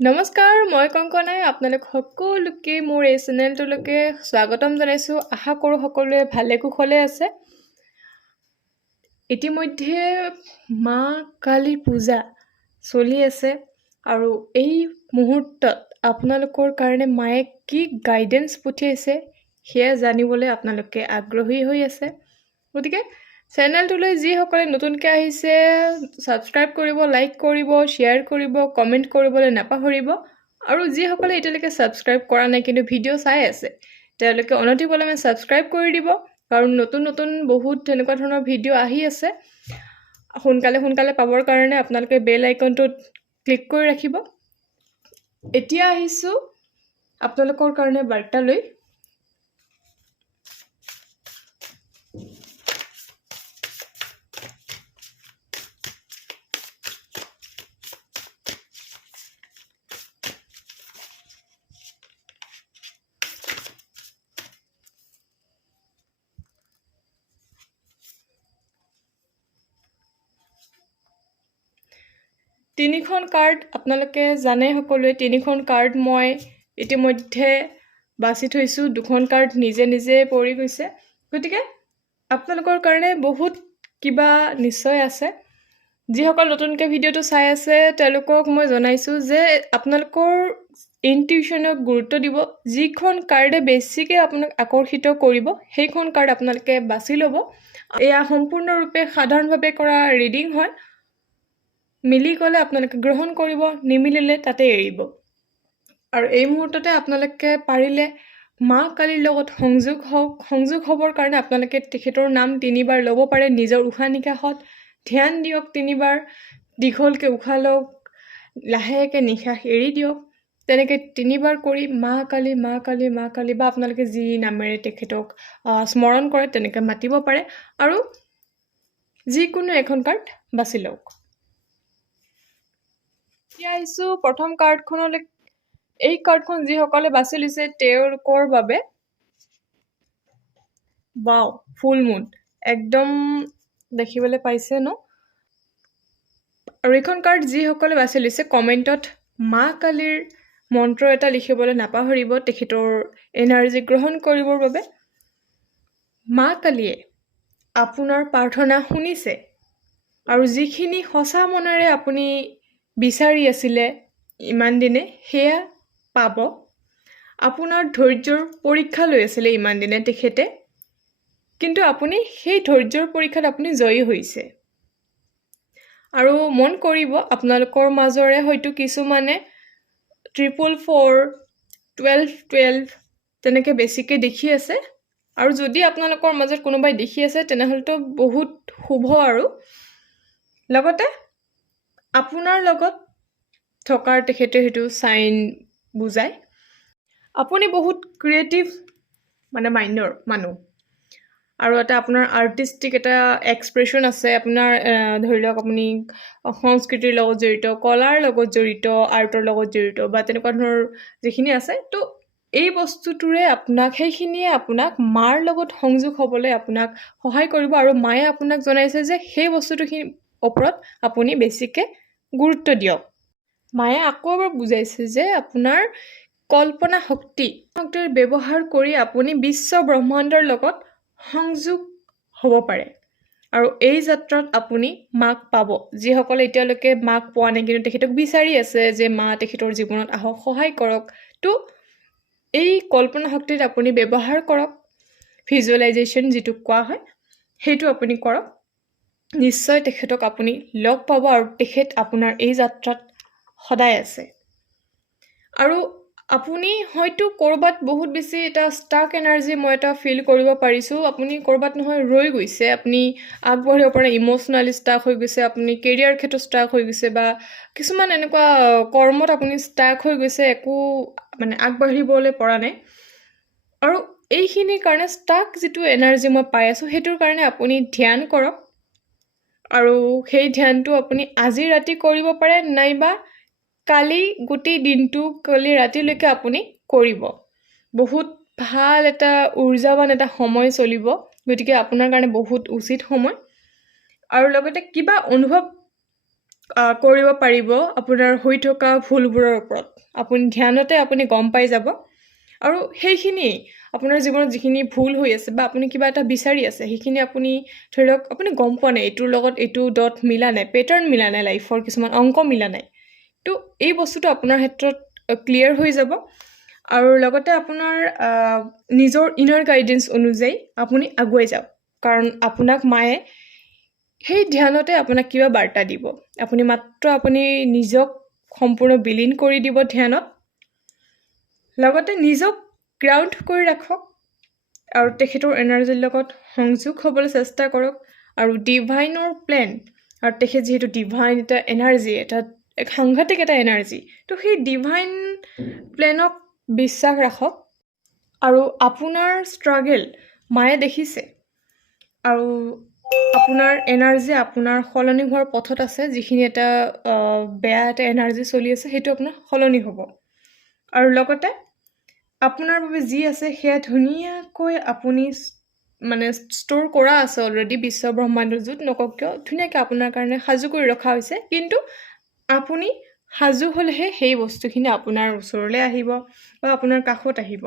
নমস্কাৰ, মই কংকনাই আপোনালোক সকলোকে মোৰ এই চেনেলটোলৈকে স্বাগতম জনাইছোঁ। আশা কৰোঁ সকলোৱে ভালে কুশলে আছে। ইতিমধ্যে মা কালী পূজা চলি আছে আৰু এই মুহূৰ্তত আপোনালোকৰ কাৰণে মায়ে কি গাইডেন্স পঠিয়াইছে সেয়া জানিবলৈ আপোনালোকে আগ্ৰহী হৈ আছে। গতিকে চেনেলটোলৈ যিসকলে নতুনকৈ আহিছে ছাবস্ক্ৰাইব কৰিব, লাইক কৰিব, শ্বেয়াৰ কৰিব, কমেণ্ট কৰিবলৈ নাপাহৰিব। আৰু যিসকলে এতিয়ালৈকে ছাবস্ক্ৰাইব কৰা নাই কিন্তু ভিডিঅ' চাই আছে তেওঁলোকে অনতিপলমে ছাবস্ক্ৰাইব কৰি দিব, কাৰণ নতুন নতুন বহুত তেনেকুৱা ধৰণৰ ভিডিঅ' আহি আছে। সোনকালে পাবৰ কাৰণে আপোনালোকে বেল আইকনটোত ক্লিক কৰি ৰাখিব। এতিয়া আহিছোঁ আপোনালোকৰ কাৰণে বাৰ্তালৈ। তিনিখন কাৰ্ড আপোনালোকে জানে সকলোৱে। তিনিখন কাৰ্ড মই ইতিমধ্যে বাছি থৈছোঁ। দুখন কাৰ্ড নিজে নিজে পৰি গৈছে। গতিকে আপোনালোকৰ কাৰণে বহুত কিবা নিশ্চয় আছে। যিসকল নতুনকৈ ভিডিঅ'টো চাই আছে তেওঁলোকক মই জনাইছোঁ যে আপোনালোকৰ ইনটিউশ্যনক গুৰুত্ব দিব। যিখন কাৰ্ডে বেছিকৈ আপোনাক আকৰ্ষিত কৰিব সেইখন কাৰ্ড আপোনালোকে বাছি ল'ব। এয়া সম্পূৰ্ণৰূপে সাধাৰণভাৱে কৰা ৰিডিং হয়। মিলি গ'লে আপোনালোকে গ্ৰহণ কৰিব, নিমিলিলে তাতে এৰিব। আৰু এই মুহূৰ্ততে আপোনালোকে পাৰিলে মা কালীৰ লগত সংযোগ হ'বৰ কাৰণে আপোনালোকে তেখেতৰ নাম 3বাৰ ল'ব পাৰে। নিজৰ উশাহ নিশাহত ধ্যান দিয়ক। 3বাৰ দীঘলকৈ উশাহ লওক, লাহেকৈ নিশ্বাস এৰি দিয়ক। তেনেকৈ 3বাৰ কৰি মা কালী মা কালী মা কালী বা আপোনালোকে যি নামেৰে তেখেতক স্মৰণ কৰে তেনেকৈ মাতিব পাৰে। আৰু যিকোনো এখন কাৰ্ড বাছি লওক। এতিয়া আহিছোঁ প্ৰথম কাৰ্ডখনলৈ। এই কাৰ্ডখন যিসকলে বাছি লৈছে তেওঁলোকৰ বাবে ৱাও, ফুল মুন একদম দেখিবলৈ পাইছে ন? আৰু এইখন কাৰ্ড যিসকলে বাছি লৈছে কমেণ্টত মা কালীৰ মন্ত্ৰ এটা লিখিবলৈ নাপাহৰিব তেখেতৰ এনাৰ্জি গ্ৰহণ কৰিবৰ বাবে। মা কালীয়ে আপোনাৰ প্ৰাৰ্থনা শুনিছে আৰু যিখিনি সঁচা মনেৰে আপুনি বিচাৰি আছিলে ইমান দিনে সেয়া পাব। আপোনাৰ ধৈৰ্যৰ পৰীক্ষা লৈ আছিলে ইমান দিনে তেখেতে, কিন্তু আপুনি সেই ধৈৰ্যৰ পৰীক্ষাত আপুনি জয়ী হৈছে। আৰু মন কৰিব আপোনালোকৰ মাজৰে হয়তো কিছুমানে 444, 1212 তেনেকৈ বেছিকৈ দেখি আছে। আৰু যদি আপোনালোকৰ মাজত কোনোবাই দেখি আছে তেনেহ'লেতো বহুত শুভ। আৰু লগতে আপোনাৰ লগত থকাৰ তেখেতে সেইটো চাইন বুজায়। আপুনি বহুত ক্ৰিয়েটিভ মাইণ্ডৰ মানুহ আৰু এটা আপোনাৰ আৰ্টিষ্টিক এটা এক্সপ্ৰেশ্যন আছে। আপোনাৰ ধৰি লওক আপুনি সংস্কৃতিৰ লগত জড়িত, কলাৰ লগত জড়িত, আৰ্টৰ লগত জড়িত বা তেনেকুৱা ধৰণৰ যিখিনি আছে। তো এই বস্তুটোৰে সেইখিনিয়ে আপোনাক মাৰ লগত সংযোগ হ'বলৈ আপোনাক সহায় কৰিব। আৰু মায়ে আপোনাক জনাইছে যে সেই বস্তুটোখিনিৰ ওপৰত আপুনি বেছিকৈ গুৰুত্ব দিয়ক। মায়ে আকৌ এবাৰ বুজাইছে যে আপোনাৰ কল্পনা শক্তিৰ ব্যৱহাৰ কৰি আপুনি বিশ্ব ব্ৰহ্মাণ্ডৰ লগত সংযোগ হ'ব পাৰে। আৰু এই যাত্ৰাত আপুনি মাক পাব। যিসকলে এতিয়ালৈকে মাক পোৱা নাই কিন্তু তেখেতক বিচাৰি আছে যে মা তেখেতৰ জীৱনত আহক, সহায় কৰক, তো এই কল্পনা শক্তিত আপুনি ব্যৱহাৰ কৰক। ভিজুৱেলাইজেশ্যন যিটো কোৱা হয় সেইটো আপুনি কৰক। নিশ্চয় তেখেতক আপুনি লগ পাব আৰু তেখেত আপোনাৰ এই যাত্ৰাত সদায় আছে। আৰু আপুনি হয়তো ক'ৰবাত বহুত বেছি এটা ষ্টাক এনাৰ্জি মই এটা ফিল কৰিব পাৰিছোঁ। আপুনি ক'ৰবাত নহয় ৰৈ গৈছে, আপুনি আগবাঢ়িব পৰা ইম'চনেলি ষ্টাক হৈ গৈছে, আপুনি কেৰিয়াৰ ক্ষেত্ৰত ষ্টাক হৈ গৈছে বা কিছুমান এনেকুৱা কৰ্মত আপুনি ষ্টাক হৈ গৈছে, একো আগবাঢ়িবলৈ পৰা নাই। আৰু এইখিনিৰ কাৰণে ষ্টাক যিটো এনাৰ্জি মই পাই আছোঁ সেইটোৰ কাৰণে আপুনি ধ্যান কৰক। আৰু সেই ধ্যানটো আপুনি আজি ৰাতি কৰিব পাৰে, নাইবা কালি গোটেই দিনটো, কালি ৰাতিলৈকে আপুনি কৰিব। বহুত ভাল এটা উৰ্জাৱান এটা সময় চলিব গতিকে আপোনাৰ কাৰণে বহুত উচিত সময় আৰু লগতে কিবা অনুভৱ কৰিব পাৰিব আপোনাৰ হৈ থকা ভুলবোৰৰ ওপৰত আপুনি ধ্যানতে আপুনি গম পাই যাব আৰু সেইখিনি আপোনাৰ জীৱনত যিখিনি ভুল হৈ আছে বা আপুনি কিবা এটা বিচাৰি আছে সেইখিনি আপুনি ধৰি লওক আপুনি গম পোৱা নাই এইটোৰ লগত এইটো ডট মিলা নাই পেটাৰ্ণ মিলা নাই লাইফৰ কিছুমান অংক মিলা নাই তো এই বস্তুটো আপোনাৰ ক্ষেত্ৰত ক্লিয়াৰ হৈ যাব আৰু লগতে আপোনাৰ নিজৰ ইনাৰ গাইডেন্স অনুযায়ী আপুনি আগুৱাই যাওক কাৰণ আপোনাক মায়ে সেই ধ্যানতে আপোনাক কিবা বাৰ্তা দিব আপুনি মাত্ৰ আপুনি নিজক সম্পূৰ্ণ বিলীন কৰি দিব ধ্যানত লগতে নিজক গ্ৰাউণ্ড কৰি ৰাখক আৰু তেখেতৰ এনাৰ্জিৰ লগত সংযোগ হ'বলৈ চেষ্টা কৰক আৰু ডিভাইনৰ প্লেন আৰু তেখেত যিহেতু ডিভাইন এটা এনাৰ্জি এটা এক সাংঘাতিক এটা এনাৰ্জি তো সেই ডিভাইন প্লেনক বিশ্বাস ৰাখক আৰু আপোনাৰ ষ্ট্ৰাগল মায়ে দেখিছে আৰু আপোনাৰ এনাৰ্জি আপোনাৰ সলনি হোৱাৰ পথত আছে যিখিনি এটা বেয়া এটা এনাৰ্জি চলি আছে সেইটো আপোনাৰ সলনি হ'ব আৰু লগতে আপোনাৰ বাবে যি আছে সেয়া ধুনীয়াকৈ আপুনি মানে ষ্ট'ৰ কৰা আছে অলৰেডি বিশ্ব ব্ৰহ্মাণ্ডৰ য'ত নকওক কিয় ধুনীয়াকৈ আপোনাৰ কাৰণে সাজু কৰি ৰখা হৈছে কিন্তু আপুনি সাজু হ'লেহে সেই বস্তুখিনি আপোনাৰ ওচৰলৈ আহিব বা আপোনাৰ কাষত আহিব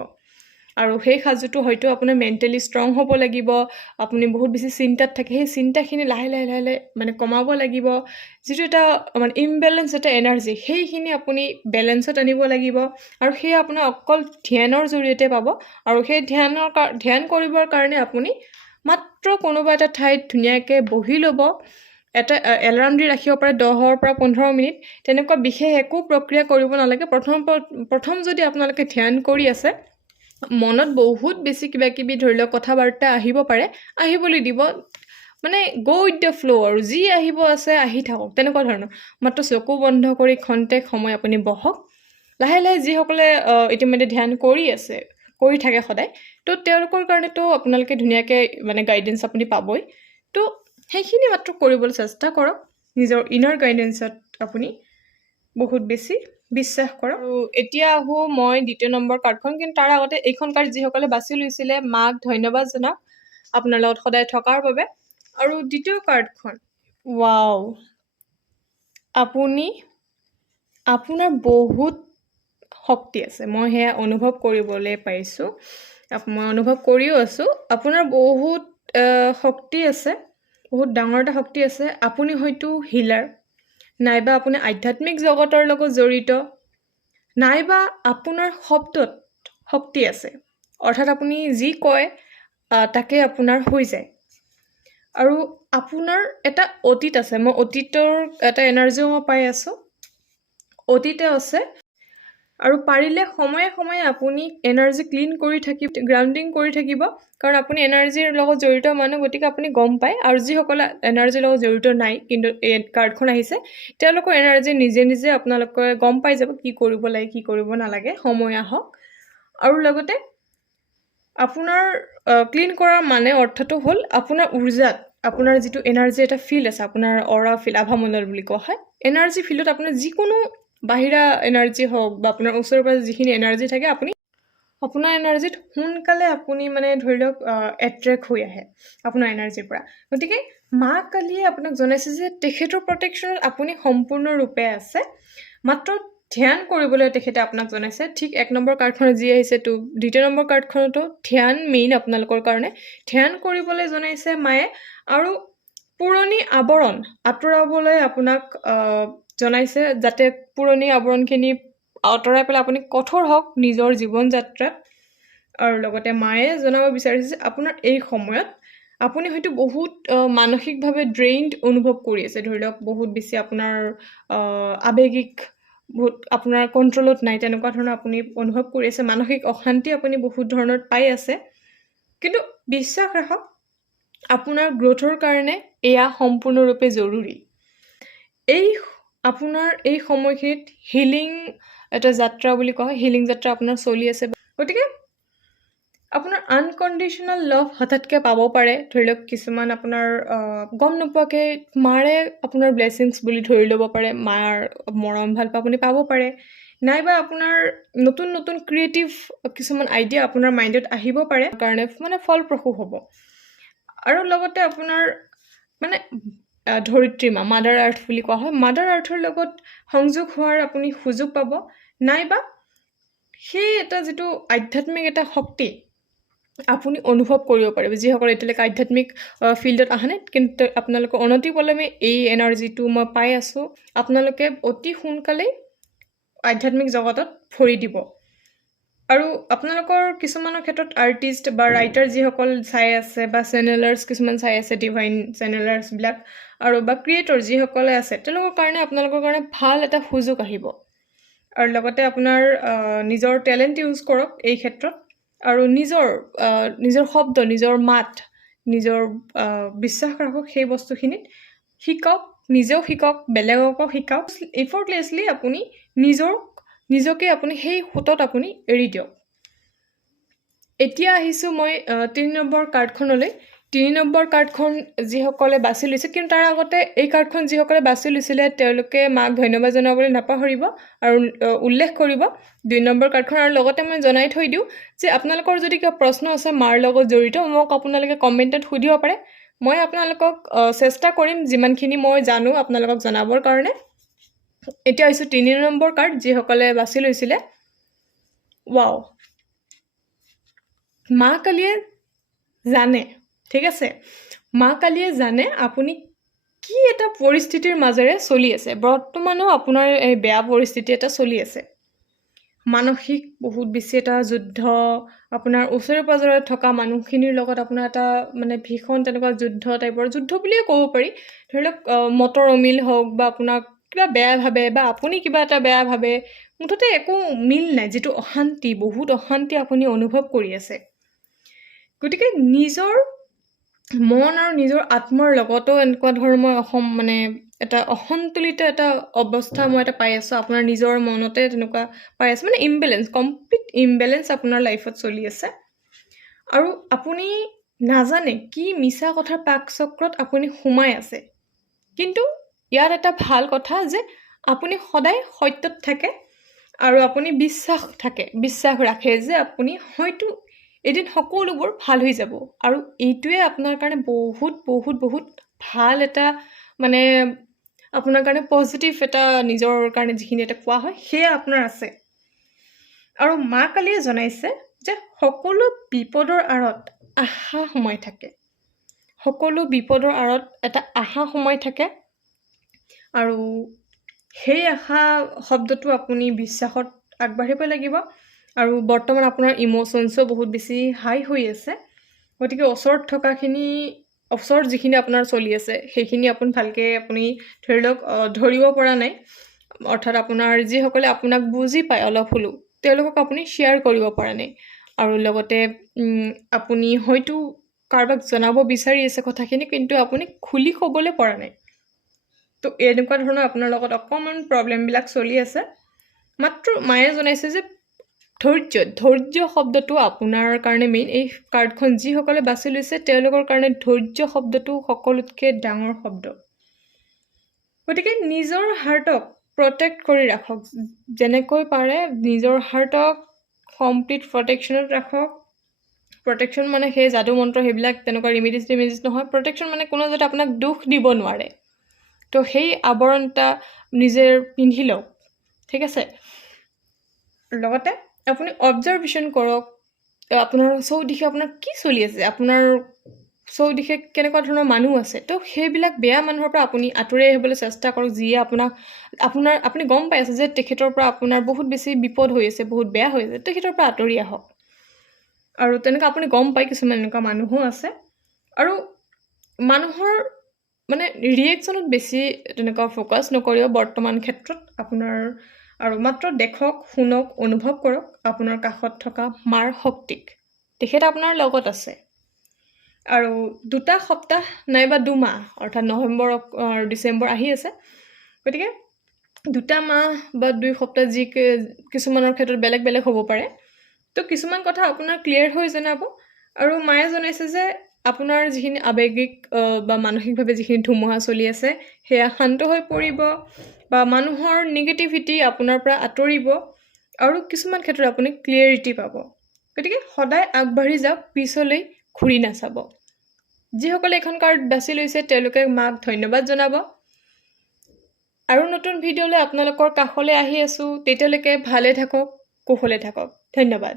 আৰু সেই সাজুটো হয়তো আপোনাৰ মেণ্টেলি ষ্ট্ৰং হ'ব লাগিব আপুনি বহুত বেছি চিন্তাত থাকে সেই চিন্তাখিনি লাহে লাহে লাহে লাহে মানে কমাব লাগিব যিটো এটা মানে ইমবেলেঞ্চ এটা এনাৰ্জি সেইখিনি আপুনি বেলেঞ্চত আনিব লাগিব আৰু সেই আপোনাৰ অকল ধ্যানৰ জৰিয়তে পাব আৰু সেই ধ্যান কৰিবৰ কাৰণে আপুনি মাত্ৰ কোনোবা এটা ঠাইত ধুনীয়াকৈ বহি ল'ব এটা এলাৰ্ম দি ৰাখিব পাৰে 10ৰ পৰা 15 মিনিট তেনেকুৱা বিশেষ একো প্ৰক্ৰিয়া কৰিব নালাগে প্ৰথম যদি আপোনালোকে ধ্যান কৰি আছে মনত বহুত বেছি কিবা কিবি ধৰি লওক কথা বাৰ্তা আহিব পাৰে আহিবলৈ দিব মানে গ' উইথ দ্য ফ্ল' আৰু যি আহিব আছে আহি থাকক তেনেকুৱা ধৰণৰ মাত্ৰ চকু বন্ধ কৰি খন্তেক সময় আপুনি বহক লাহে লাহে যিসকলে ইতিমধ্যে ধ্যান কৰি আছে কৰি থাকে সদায় তো তেওঁলোকৰ কাৰণেতো আপোনালোকে ধুনীয়াকৈ মানে গাইডেন্স আপুনি পাবই তো সেইখিনি মাত্ৰ কৰিবলৈ চেষ্টা কৰক নিজৰ ইনাৰ গাইডেন্সত আপুনি বহুত বেছি বিশ্বাস কৰক আৰু এতিয়া আহোঁ মই দ্বিতীয় নম্বৰ কাৰ্ডখন কিন্তু তাৰ আগতে এইখন কাৰ্ড যিসকলে বাছি লৈছিলে মাক ধন্যবাদ জনাওক আপোনাৰ লগত সদায় থকাৰ বাবে আৰু দ্বিতীয় কাৰ্ডখন ৱাও আপোনাৰ বহুত শক্তি আছে মই সেয়া অনুভৱ কৰিবলৈ পাইছোঁ মই অনুভৱ কৰিও আছোঁ আপোনাৰ বহুত শক্তি আছে বহুত ডাঙৰ এটা শক্তি আছে আপুনি হয়তো হিলাৰ নাইবা আপুনি আধ্যাত্মিক জগতৰ লগত জড়িত নাইবা আপোনাৰ শব্দত শক্তি আছে অৰ্থাৎ আপুনি যি কয় তাকে আপোনাৰ হৈ যায় আৰু আপোনাৰ এটা অতীত আছে মই অতীতৰ এটা এনাৰ্জিও মই পাই আছোঁ অতীতে আছে আৰু পাৰিলে সময়ে সময়ে আপুনি এনাৰ্জি ক্লিন কৰি থাকিব গ্ৰাউণ্ডিং কৰি থাকিব কাৰণ আপুনি এনাৰ্জিৰ লগত জড়িত মানুহ গতিকে আপুনি গম পায় আৰু যিসকলে এনাৰ্জিৰ লগত জড়িত নাই কিন্তু এই কাৰ্ডখন আহিছে তেওঁলোকৰ এনাৰ্জি নিজে নিজে আপোনালোকে গম পাই যাব কি কৰিব লাগে কি কৰিব নালাগে সময় আহক আৰু লগতে আপোনাৰ ক্লিন কৰাৰ মানে অৰ্থটো হ'ল আপোনাৰ উৰ্জাত আপোনাৰ যিটো এনাৰ্জি এটা ফিল্ড আছে আপোনাৰ অৰা ফিল্ড আভামণ্ডল বুলি কোৱা হয় এনাৰ্জি ফিল্ডত আপোনাৰ যিকোনো বাহিৰা এনাৰ্জি হওক বা আপোনাৰ ওচৰে পাজৰে যিখিনি এনাৰ্জি থাকে আপুনি আপোনাৰ এনাৰ্জিত সোনকালে আপুনি মানে ধৰি লওক এট্ৰেক্ট হৈ আহে আপোনাৰ এনাৰ্জিৰ পৰা গতিকে মা কালিয়ে আপোনাক জনাইছে যে তেখেতৰ প্ৰটেকশ্যনত আপুনি সম্পূৰ্ণৰূপে আছে মাত্ৰ ধ্যান কৰিবলৈ তেখেতে আপোনাক জনাইছে ঠিক 1 নম্বৰ কাৰ্ডখনত যি আহিছে তো 2 নম্বৰ কাৰ্ডখনতো ধ্যান মেইন আপোনালোকৰ কাৰণে ধ্যান কৰিবলৈ জনাইছে মায়ে আৰু পুৰণি আৱৰণ আঁতৰাবলৈ আপোনাক জনাইছে যাতে পুৰণি আৱৰণখিনি আঁতৰাই পেলাই আপুনি কঠোৰ হওক নিজৰ জীৱন যাত্ৰাত আৰু লগতে মায়ে জনাব বিচাৰিছে যে আপোনাৰ এই সময়ত আপুনি হয়তো বহুত মানসিকভাৱে ড্ৰেইনড অনুভৱ কৰি আছে ধৰি লওক বহুত বেছি আপোনাৰ আৱেগিক বহুত আপোনাৰ কণ্ট্ৰলত নাই তেনেকুৱা ধৰণৰ আপুনি অনুভৱ কৰি আছে মানসিক অশান্তি আপুনি বহুত ধৰণৰ পাই আছে কিন্তু বিশ্বাস ৰাখক আপোনাৰ গ্ৰোথৰ কাৰণে এয়া সম্পূৰ্ণৰূপে জৰুৰী আপোনাৰ এই সময়খিনিত হিলিং এটা যাত্ৰা বুলি কোৱা হয় হিলিং যাত্ৰা আপোনাৰ চলি আছে গতিকে আপোনাৰ আনকণ্ডিশ্যনেল লাভ হঠাৎকৈ পাব পাৰে ধৰি লওক কিছুমান আপোনাৰ গম নোপোৱাকৈ মাৰে আপোনাৰ ব্লেছিংছ বুলি ধৰি ল'ব পাৰে মাৰ মৰম ভাল আপুনি পাব পাৰে নাইবা আপোনাৰ নতুন নতুন ক্ৰিয়েটিভ কিছুমান আইডিয়া আপোনাৰ মাইণ্ডত আহিব পাৰে কাৰণে মানে ফলপ্ৰসূ হ'ব আৰু লগতে আপোনাৰ মানে ধৰিত্ৰী মা মাদাৰ আৰ্থ বুলি কোৱা হয়, মাদাৰ আৰ্থৰ লগত সংযোগ হোৱাৰ আপুনি সুযোগ পাব, নাইবা সেই এটা যিটো আধ্যাত্মিক এটা শক্তি আপুনি অনুভৱ কৰিব পাৰিব। যিসকলে এতিয়ালৈকে আধ্যাত্মিক ফিল্ডত অহা নাই, কিন্তু আপোনালোকে অনতিপলমে এই এনাৰ্জিটো মই পাই আছোঁ, আপোনালোকে অতি সোনকালেই আধ্যাত্মিক জগতত ভৰি দিব। আৰু আপোনালোকৰ কিছুমানৰ ক্ষেত্ৰত আৰ্টিষ্ট বা ৰাইটাৰ যিসকল চাই আছে, বা চেনেলাৰ্ছ কিছুমান চাই আছে, ডিভাইন চেনেলাৰ্ছবিলাক, আৰু বা ক্ৰিয়েটৰ যিসকলে আছে, তেওঁলোকৰ কাৰণে আপোনালোকৰ কাৰণে ভাল এটা সুযোগ আহিব। আৰু লগতে আপোনাৰ নিজৰ টেলেণ্ট ইউজ কৰক এই ক্ষেত্ৰত, আৰু নিজৰ শব্দ, নিজৰ মাত, নিজৰ বিশ্বাস ৰাখক সেই বস্তুখিনিত, শিকক, নিজেও শিকক, বেলেগকো শিকাওক। এফৰ্টলেছলি আপুনি নিজকে আপুনি সেই সোঁতত আপুনি এৰি দিয়ক। এতিয়া আহিছোঁ মই 3 নম্বৰ কাৰ্ডখনলৈ। 3 নম্বৰ কাৰ্ডখন যিসকলে বাছি লৈছে, কিন্তু তাৰ আগতে এই কাৰ্ডখন যিসকলে বাছি লৈছিলে তেওঁলোকে মাক ধন্যবাদ জনাবলৈ নাপাহৰিব আৰু উল্লেখ কৰিব 2 নম্বৰ কাৰ্ডখন। আৰু লগতে মই জনাই থৈ দিওঁ যে আপোনালোকৰ যদি কিবা প্ৰশ্ন আছে মাৰ লগত জড়িত, মোক আপোনালোকে কমেণ্টত সুধিব পাৰে। মই আপোনালোকক চেষ্টা কৰিম যিমানখিনি মই জানো আপোনালোকক জনাবৰ কাৰণে। এতিয়া আহিছোঁ 3 নম্বৰ কাৰ্ড যিসকলে বাছি লৈছিলে। ৱাও, মা কালীয়ে জানে, ঠিক আছে, মা কালীয়ে জানে আপুনি কি এটা পৰিস্থিতিৰ মাজেৰে চলি আছে। বৰ্তমানো আপোনাৰ এই বেয়া পৰিস্থিতি এটা চলি আছে, মানসিক বহুত বেছি এটা যুদ্ধ, আপোনাৰ ওচৰে পাজৰে থকা মানুহখিনিৰ লগত আপোনাৰ এটা মানে ভীষণ তেনেকুৱা যুদ্ধ টাইপৰ, যুদ্ধ বুলিয়ে ক'ব পাৰি। ধৰি লওক মতৰ অমিল হওক, বা আপোনাক কিবা বেয়া ভাবে, বা আপুনি কিবা এটা বেয়া ভাবে, মুঠতে একো মিল নাই, যিটো অশান্তি, বহুত অশান্তি আপুনি অনুভৱ কৰি আছে। গতিকে নিজৰ মন আৰু নিজৰ আত্মাৰ লগতো এনেকুৱা ধৰণৰ মানে এটা অসন্তুলিত এটা অৱস্থা মই এটা পাই আছোঁ। আপোনাৰ নিজৰ মনতে তেনেকুৱা পাই আছোঁ, মানে ইমবেলেঞ্চ, কমপ্লিট ইমবেলেঞ্চ আপোনাৰ লাইফত চলি আছে। আৰু আপুনি নাজানে কি মিছা কথাৰ পাক চক্ৰত আপুনি সোমাই আছে। কিন্তু ইয়াত এটা ভাল কথা যে আপুনি সদায় সত্যত থাকে, আৰু আপুনি বিশ্বাস ৰাখে যে আপুনি হয়তো এদিন সকলোবোৰ ভাল হৈ যাব। আৰু এইটোৱে আপোনাৰ কাৰণে বহুত বহুত বহুত ভাল এটা মানে আপোনাৰ কাৰণে পজিটিভ এটা নিজৰ কাৰণে যিখিনি এটা কোৱা হয় সেয়া আপোনাৰ আছে। আৰু মা কালীয়ে জনাইছে যে সকলো বিপদৰ আঁৰত আশা সময় থাকে, সকলো বিপদৰ আঁৰত এটা আশা সময় থাকে। আৰু সেই আশা শব্দটো আপুনি বিশ্বাসত আগবাঢ়িব লাগিব। আৰু বৰ্তমান আপোনাৰ ইম'শ্যনছো বহুত বেছি হাই হৈ আছে, গতিকে ওচৰত যিখিনি আপোনাৰ চলি আছে সেইখিনি আপুনি ভালকৈ ধৰি লওক ধৰিব পৰা নাই। অৰ্থাৎ আপোনাৰ যিসকলে আপোনাক বুজি পায় অলপ হ'লেও, তেওঁলোকক আপুনি শ্বেয়াৰ কৰিব পৰা নাই। আৰু লগতে আপুনি হয়তো কাৰোবাক জনাব বিচাৰি আছে কথাখিনি, কিন্তু আপুনি খুলি ক'বলৈ পৰা নাই। তো এনেকুৱা ধৰণৰ আপোনাৰ লগত অকণমান প্ৰব্লেমবিলাক চলি আছে। মাত্ৰ মায়ে জনাইছে যে ধৈৰ্য শব্দটো আপোনাৰ কাৰণে মেইন। এই কাৰ্ডখন যিসকলে বাছি লৈছে তেওঁলোকৰ কাৰণে ধৈৰ্য শব্দটো সকলোতকৈ ডাঙৰ শব্দ। গতিকে নিজৰ হাৰ্টক প্ৰটেক্ট কৰি ৰাখক, যেনেকৈ পাৰে নিজৰ হাৰ্টক কমপ্লিট প্ৰটেকশ্যনত ৰাখক। প্ৰটেকশ্যন মানে সেই যাদু মন্ত্ৰ সেইবিলাক তেনেকুৱা ৰিমেডিজ নহয়। প্ৰটেকশ্যন মানে কোনো যাতে আপোনাক দুখ দিব নোৱাৰে, তো সেই আৱৰণ এটা নিজে পিন্ধি লওক, ঠিক আছে। লগতে আপুনি অবজাৰ্ভেশ্যন কৰক আপোনাৰ চৌদিশে আপোনাৰ কি চলি আছে, আপোনাৰ চৌদিশে কেনেকুৱা ধৰণৰ মানুহ আছে। তো সেইবিলাক বেয়া মানুহৰ পৰা আপুনি আঁতৰি আহিবলৈ চেষ্টা কৰক, যিয়ে আপুনি গম পাই আছে যে তেখেতৰ পৰা আপোনাৰ বহুত বেছি বিপদ হৈ আছে, বহুত বেয়া হৈ আছে, তেখেতৰ পৰা আঁতৰি আহক। আৰু তেনেকুৱা আপুনি গম পায় কিছুমান এনেকুৱা মানুহো আছে। আৰু মানুহৰ মানে ৰিয়েকশ্যনত বেছি তেনেকুৱা ফ'কাছ নকৰিব বৰ্তমান ক্ষেত্ৰত আপোনাৰ। আৰু মাত্ৰ দেখক, শুনক, অনুভৱ কৰক আপোনাৰ কাষত থকা মাৰ শক্তিক, তেখেত আপোনাৰ লগত আছে। আৰু 2 সপ্তাহ নাইবা 2 মাহ, অৰ্থাৎ নৱেম্বৰ আৰু ডিচেম্বৰ আহি আছে, গতিকে 2 মাহ বা 2 সপ্তাহ কিছুমানৰ ক্ষেত্ৰত বেলেগ বেলেগ হ'ব পাৰে। তো কিছুমান কথা আপোনাৰ ক্লিয়াৰ হৈ জনাব। আৰু মায়ে জনাইছে যে আপোনাৰ যিখিনি আৱেগিক বা মানসিকভাৱে যিখিনি ধুমুহা চলি আছে সেয়া শান্ত হৈ পৰিব, বা মানুহৰ নিগেটিভিটি আপোনাৰ পৰা আঁতৰিব, আৰু কিছুমান ক্ষেত্ৰত আপুনি ক্লিয়াৰিটি পাব। গতিকে সদায় আগবাঢ়ি যাওক, পিছলৈ ঘূৰি নাচাব। যিসকলে এখন কাৰ্ড বাছি লৈছে তেওঁলোকে মাক ধন্যবাদ জনাব আৰু নতুন ভিডিঅ'লৈ আপোনালোকৰ কাষলৈ আহি আছোঁ তেতিয়ালৈকে ভালে থাকক কুশলে থাকক ধন্যবাদ